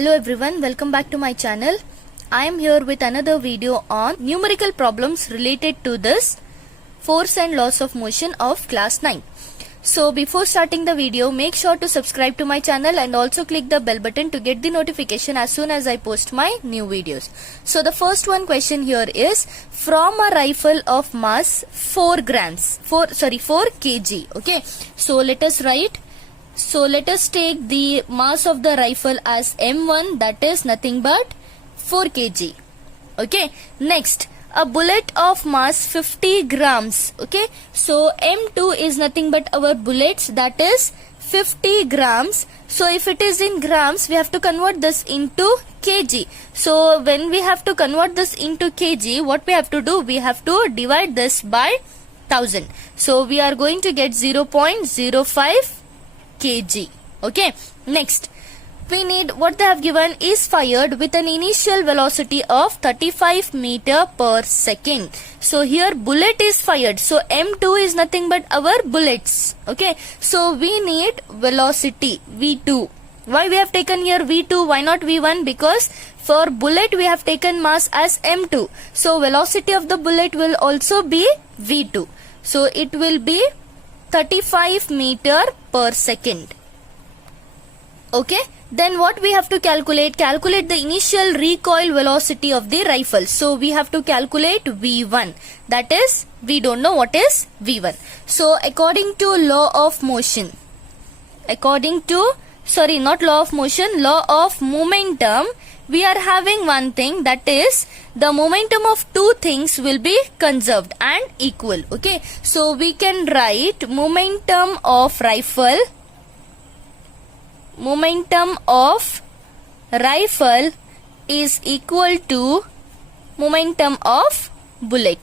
Hello everyone, welcome back to my channel. I am here with another video on numerical problems related to this force and laws of motion of class 9. So before starting the video, make sure to subscribe to my channel and also click the bell button to get the notification as soon as I post my new videos. So the first one question here is, from a rifle of mass 4 kg. Okay, so let us write. So let us take the mass of the rifle as M1, that is nothing but 4 kg. Okay, next a bullet of mass 50 grams. Okay, so M2 is nothing but our bullets, that is 50 grams. So if it is in grams, we have to convert this into kg. So when we have to convert this into kg, what we have to do? We have to divide this by 1000. So we are going to get 0.05 kg. Okay, next we need, what they have given is fired with an initial velocity of 35 meter per second. So here bullet is fired, so M2 is nothing but our bullets. Okay, so we need velocity V2. Why we have taken here V2, why not V1? Because for bullet we have taken mass as M2, so velocity of the bullet will also be V2, so it will be 35 meter per second. Okay, then what we have to calculate? Calculate the initial recoil velocity of the rifle. So we have to calculate V1, that is, we don't know what is V1. So according to law of motion, law of momentum, we are having one thing, that is the momentum of two things will be conserved and equal. Okay, so we can write momentum of rifle is equal to momentum of bullet.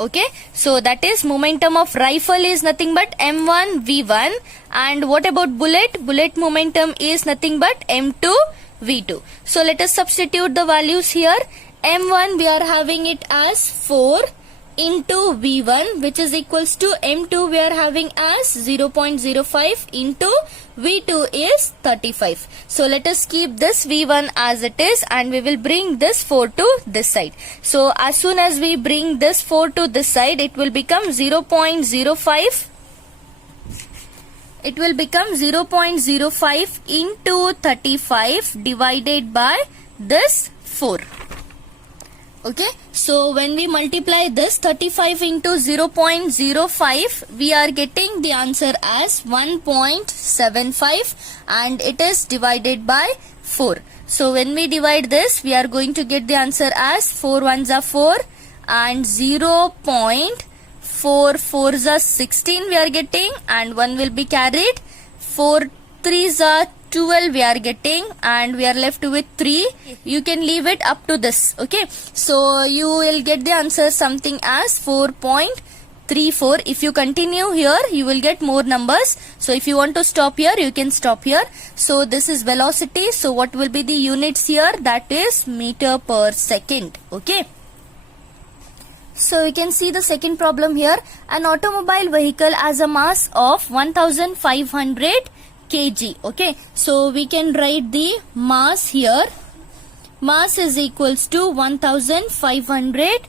Okay, so that is momentum of rifle is nothing but M1 V1, and what about bullet? Bullet momentum is nothing but M2 V2. So let us substitute the values here. M1 we are having it as 4 into V1, which is equals to M2 we are having as 0.05 into V2 is 35. So let us keep this V1 as it is, and we will bring this 4 to this side. So as soon as we bring this 4 to this side, it will become 0.05. It will become 0.05 into 35 divided by this 4. Okay, so when we multiply this 35 into 0.05, we are getting the answer as 1.75, and it is divided by 4. So when we divide this, we are going to get the answer as 4 ones are 4 and 0.44s are 16 we are getting, and 1 will be carried. 4 3s are 12 we are getting, and we are left with 3. You can leave it up to this. Okay, so you will get the answer something as 4.34. If you continue here, you will get more numbers. So if you want to stop here, you can stop here. So this is velocity. So what will be the units here? That is meter per second. Okay, so you can see the second problem here. An automobile vehicle has a mass of 1500 kg. Okay, so we can write the mass here. Mass is equals to 1500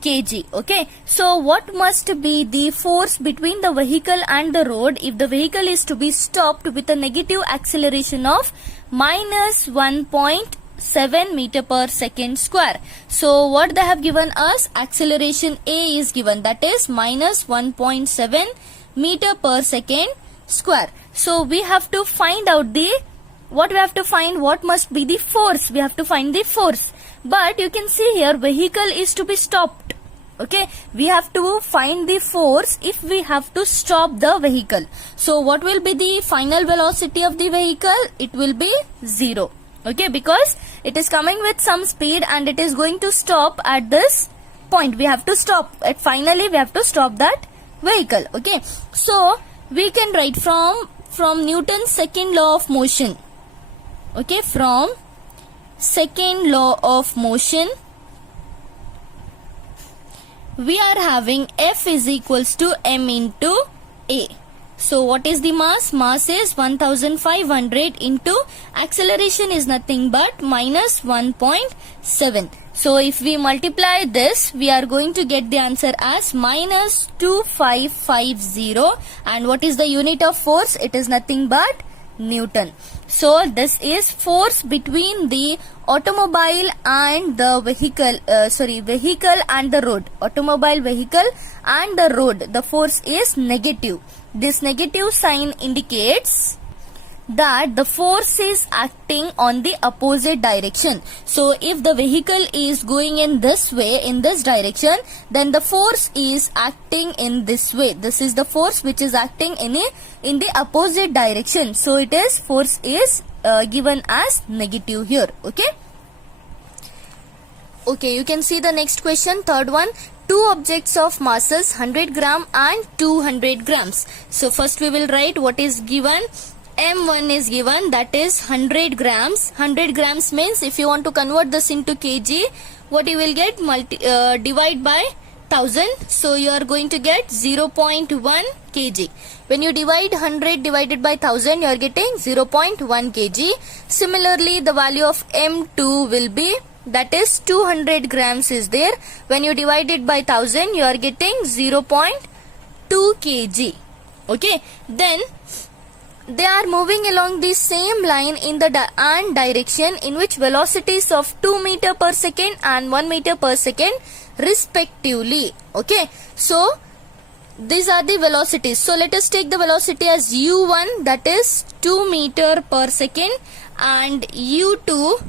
kg. Okay, so what must be the force between the vehicle and the road if the vehicle is to be stopped with a negative acceleration of minus 1.7 meter per second square? So what they have given us, acceleration A is given, that is minus 1.7 meter per second square. So we have to find out what must be the force. We have to find the force, but you can see here vehicle is to be stopped. Okay, we have to find the force if we have to stop the vehicle. So what will be the final velocity of the vehicle? It will be 0. Okay, because it is coming with some speed and it is going to stop at this point. We have to stop at, finally we have to stop that vehicle. Okay, so we can write from Newton's second law of motion. Okay, from second law of motion, we are having F is equals to M into A. So what is the mass? Mass is 1500 into acceleration is nothing but minus 1.7. So if we multiply this, we are going to get the answer as minus 2550. And what is the unit of force? It is nothing but Newton. So this is force between the automobile and the vehicle, vehicle and the road. Automobile, vehicle and the road. The force is negative. This negative sign indicates that the force is acting on the opposite direction. So if the vehicle is going in this way, in this direction, then the force is acting in this way. This is the force which is acting in the opposite direction. So it is force is given as negative here. Okay, you can see the next question, third one. Two objects of masses 100 gram and 200 grams. So first we will write what is given. M1 is given, that is 100 grams. 100 grams means if you want to convert this into kg, what you will get? Divide by 1000. So you are going to get 0.1 kg. When you divide 100 divided by 1000, you are getting 0.1 kg. Similarly, the value of M2 will be, that is 200 grams is there. When you divide it by 1000, you are getting 0.2 kg. Okay, then they are moving along the same line in the direction in which velocities of 2 meter per second and 1 meter per second respectively. Okay, so these are the velocities. So let us take the velocity as u1, that is 2 meter per second, and u2,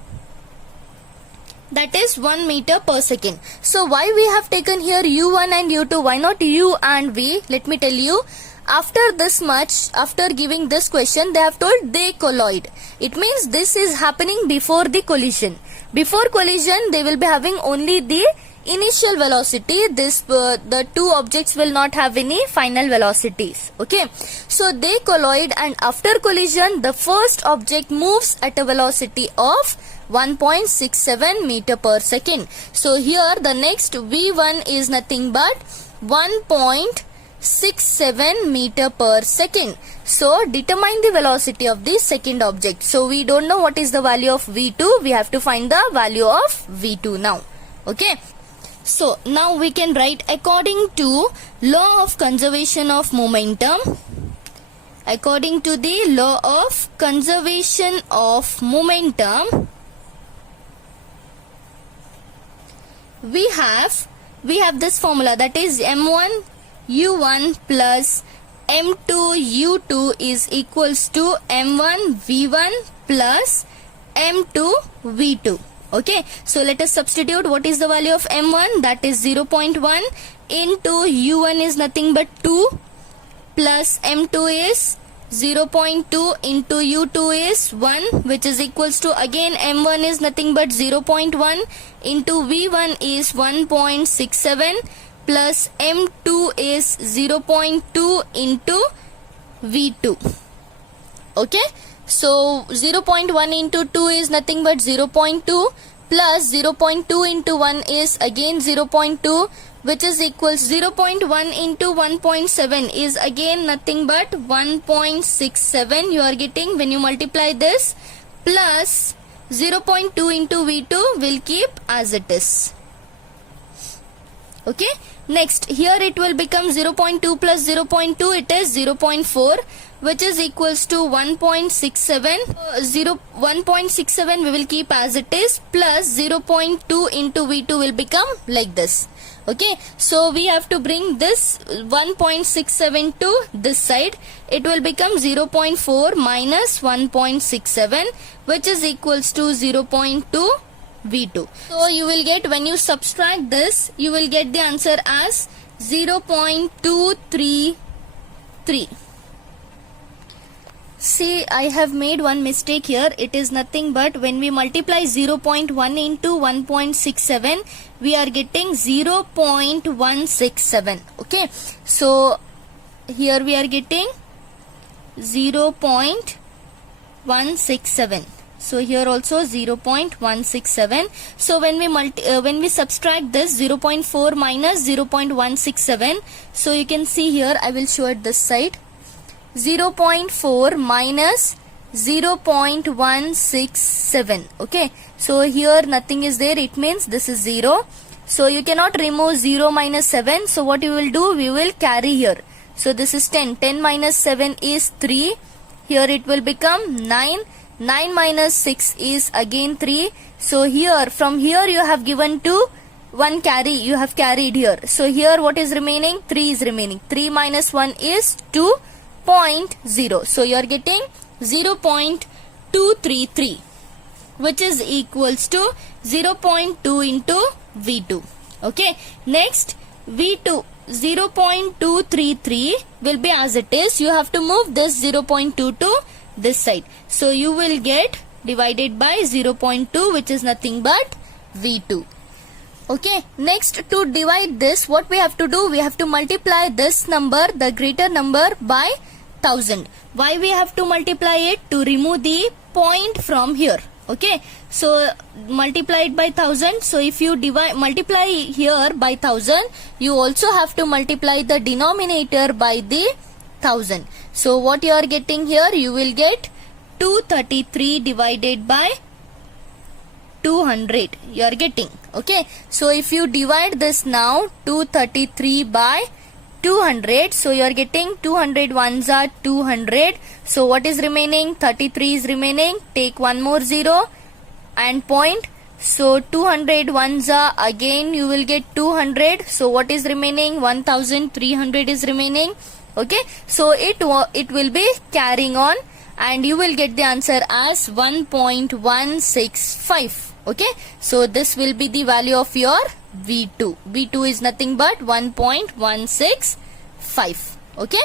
that is 1 meter per second. So why we have taken here u1 and u2? Why not u and v? Let me tell you. After this much, after giving this question, they have told they collide. It means this is happening before the collision. Before collision, they will be having only the initial velocity. The two objects will not have any final velocities. Okay, so they collide, and after collision, the first object moves at a velocity of 1.67 meter per second. So here the next v1 is nothing but 1.67 meter per second. So determine the velocity of the second object. So we don't know what is the value of v2. We have to find the value of v2 now. Okay. So now we can write according to law of conservation of momentum. According to the law of conservation of momentum, we have this formula, that is m1 u1 plus m2 u2 is equals to m1 v1 plus m2 v2. Okay, so let us substitute. What is the value of m1? That is 0.1 into u1 is nothing but 2 plus m2 is 0.2 into u2 is 1, which is equals to, again m1 is nothing but 0.1 into v1 is 1.67 plus m2 is 0.2 into v2. Okay, so 0.1 into 2 is nothing but 0.2 plus 0.2 into 1 is again 0.2, which is equals 0.1 into 1.7 is again nothing but 1.67 you are getting when you multiply this, plus 0.2 into v2 will keep as it is. Okay, next here it will become 0.2 plus 0.2, it is 0.4, which is equals to 1.67. 1.67 we will keep as it is, plus 0.2 into v2 will become like this. Okay, so we have to bring this 1.67 to this side. It will become 0.4 minus 1.67, which is equals to 0.2 v2. So you will get, when you subtract this, you will get the answer as 0.233. See, I have made one mistake here. It is nothing but when we multiply 0.1 into 1.67, we are getting 0.167. Okay, so here we are getting 0.167. So here also 0.167. So when we subtract this 0.4 minus 0.167, so you can see here, I will show it this side. 0.4 minus 0.167. Okay, so here nothing is there, it means this is 0. So you cannot remove 0 minus 7. So what you will do, we will carry here. So this is 10. 10 minus 7 is 3. Here it will become 9. 9 minus 6 is again 3. So here, from here you have given to 1 carry, you have carried here. So here what is remaining? 3 is remaining. 3 minus 1 is 2.0. So you are getting 0.233, which is equals to 0.2 into V2. Okay, next V2 0.233 will be as it is. You have to move this 0.2 to this side. So you will get divided by 0.2, which is nothing but V2. Okay, next to divide this, what we have to do, we have to multiply this number, the greater number, by 1000. Why we have to multiply it? To remove the point from here. Okay, so multiply it by 1000. So if you multiply here by 1000, you also have to multiply the denominator by the 1000. So what you are getting here, you will get 233 divided by 200. You are getting. Okay, so if you divide this now, 233 by 200, so you are getting 200 ones are 200. So what is remaining? 33 is remaining. Take one more 0 and point. So 200 ones are again, you will get 200. So what is remaining? 1300 is remaining. Okay, so it will be carrying on, and you will get the answer as 1.165. Okay, so this will be the value of your V2. V2 is nothing but 1.165. Okay.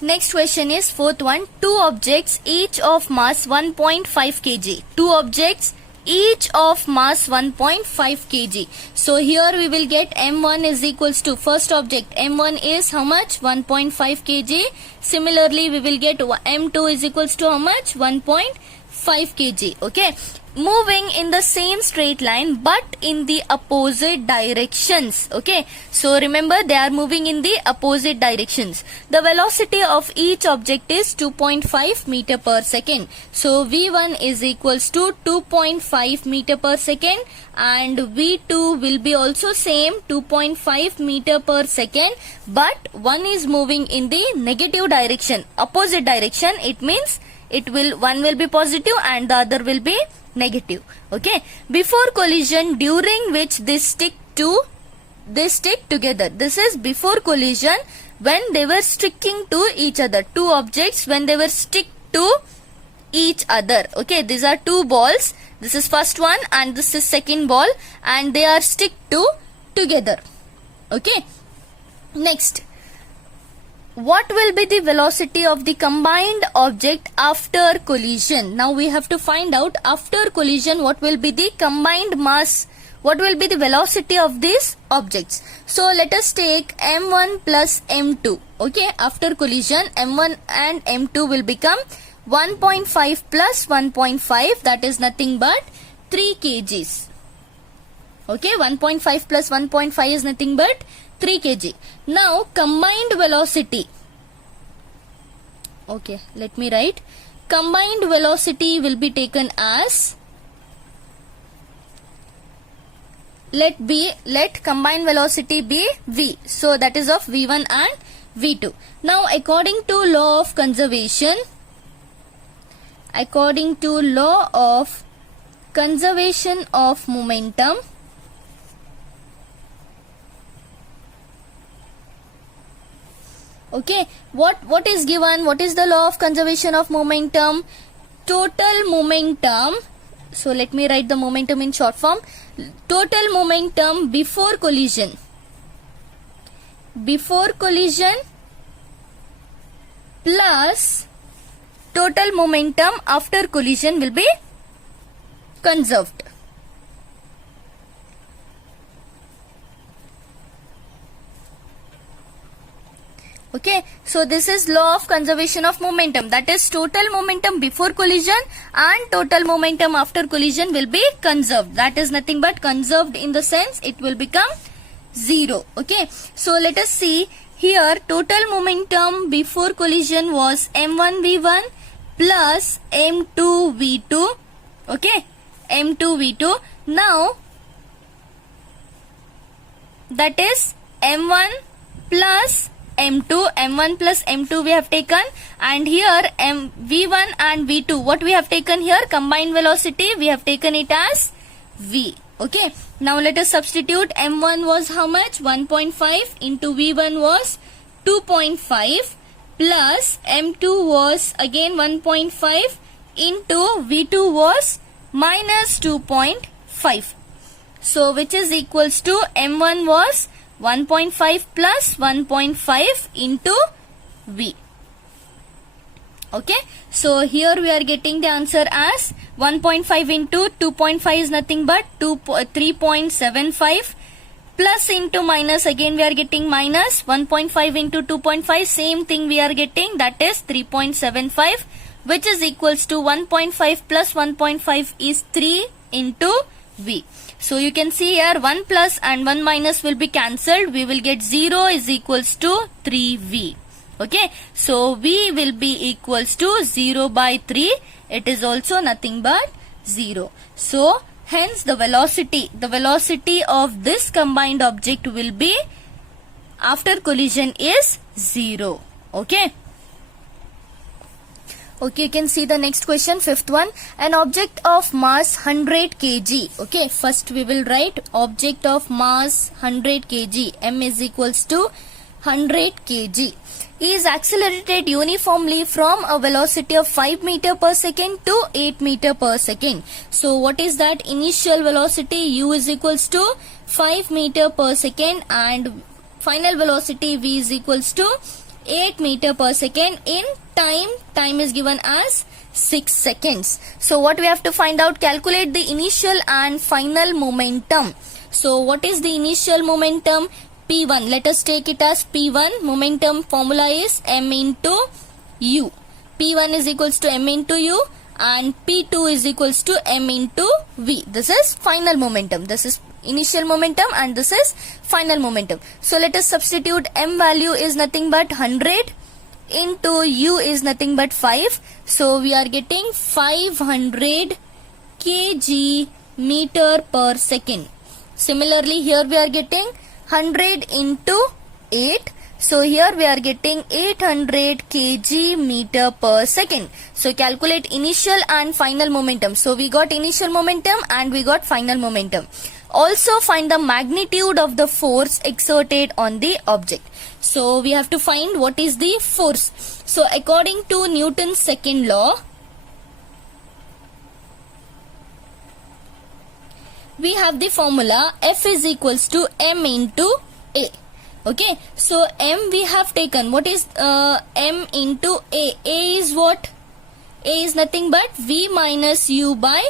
Next question is fourth one. Two objects each of mass 1.5 kg. Two objects each of mass 1.5 kg. So here we will get M1 is equals to first object. M1 is how much? 1.5 kg. Similarly, we will get M2 is equals to how much? 1.5 kg. Okay, moving in the same straight line but in the opposite directions. Okay, so remember they are moving in the opposite directions. The velocity of each object is 2.5 meter per second. So V1 is equals to 2.5 meter per second, and V2 will be also same 2.5 meter per second, but one is moving in the negative direction, opposite direction. It means one will be positive and the other will be negative. Okay, before collision, during which they stick together. This is before collision, when they were sticking to each other. Two objects when they were stick to each other. Okay, these are two balls. This is first one and this is second ball, and they are stick together. Okay, next, what will be the velocity of the combined object after collision? Now we have to find out after collision what will be the combined mass, what will be the velocity of these objects. So let us take M1 plus M2. Okay, after collision M1 and M2 will become 1.5 plus 1.5, that is nothing but 3 kgs. Okay, 1.5 plus 1.5 is nothing but 3 kg. Now combined velocity. Okay, let me write. Combined velocity will be taken as, let combined velocity be V. So that is of V1 and V2. Now according to law of conservation, of momentum, okay, what is given? What is the law of conservation of momentum? Total momentum. So let me write the momentum in short form. Total momentum before collision plus total momentum after collision will be conserved. Okay, so this is law of conservation of momentum, that is total momentum before collision and total momentum after collision will be conserved. That is nothing but conserved in the sense it will become 0. Okay, so let us see here total momentum before collision was m1v1 plus m2v2. Okay, m2v2. Now that is m1 plus m2, m1 plus m2 we have taken, and here v1 and v2, what we have taken here, combined velocity, we have taken it as v. Okay, now let us substitute. m1 was how much? 1.5 into v1 was 2.5 plus m2 was again 1.5 into v2 was minus 2.5. So which is equals to m1 was 1.5 plus 1.5 into v. Okay, so here we are getting the answer as 1.5 into 2.5 is nothing but 3.75 plus into minus, again we are getting minus 1.5 into 2.5, same thing we are getting, that is 3.75, which is equals to 1.5 plus 1.5 is 3 into v. So you can see here 1 plus and 1 minus will be cancelled. We will get 0 is equals to 3v. Okay, so v will be equals to 0 by 3. It is also nothing but 0. So hence the velocity of this combined object will be after collision is 0. Okay. Okay, you can see the next question, fifth one. An object of mass 100 kg. Okay, first we will write object of mass 100 kg. M is equals to 100 kg. Is accelerated uniformly from a velocity of 5 meter per second to 8 meter per second. So what is that initial velocity? U is equals to 5 meter per second and final velocity V is equals to 8 meter per second in time is given as 6 seconds. So what we have to find out, calculate the initial and final momentum. So what is the initial momentum? P1, let us take it as P1. Momentum formula is m into u. P1 is equals to m into u and P2 is equals to m into v. This is final momentum. This is initial momentum and this is final momentum. So let us substitute. M value is nothing but 100 into u is nothing but 5. So we are getting 500 kg meter per second. Similarly here we are getting 100 into 8. So here we are getting 800 kg meter per second. So calculate initial and final momentum. So we got initial momentum and we got final momentum. Also find the magnitude of the force exerted on the object. So we have to find what is the force. So according to Newton's second law, we have the formula F is equals to m into A. Okay, so m we have taken. What is m into A? A is what? A is nothing but v minus u by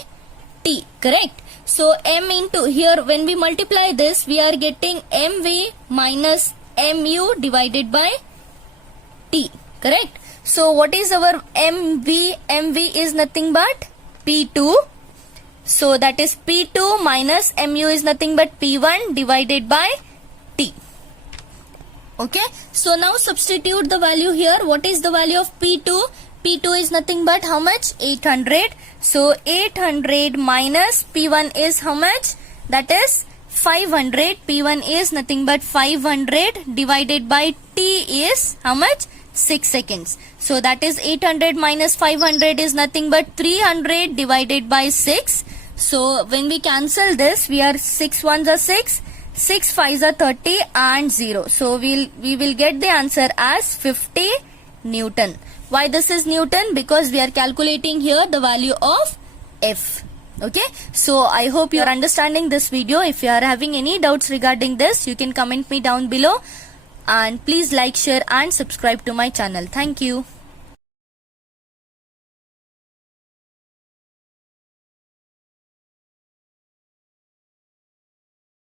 t, correct? So m into, here when we multiply this, we are getting mv minus mu divided by t, correct? So what is our mv? mv is nothing but p2. So that is P2 minus mu is nothing but P1 divided by T. Okay. So now substitute the value here. What is the value of P2? P2 is nothing but how much? 800. So 800 minus P1 is how much? That is 500. P1 is nothing but 500 divided by T is how much? 6 seconds. So that is 800 minus 500 is nothing but 300 divided by 6. So when we cancel this, we are 6 ones are 6, 6 5s are 30 and 0. So we will get the answer as 50 Newton. Why this is Newton? Because we are calculating here the value of F. Okay. So I hope you are understanding this video. If you are having any doubts regarding this, you can comment me down below. And please like, share and subscribe to my channel. Thank you.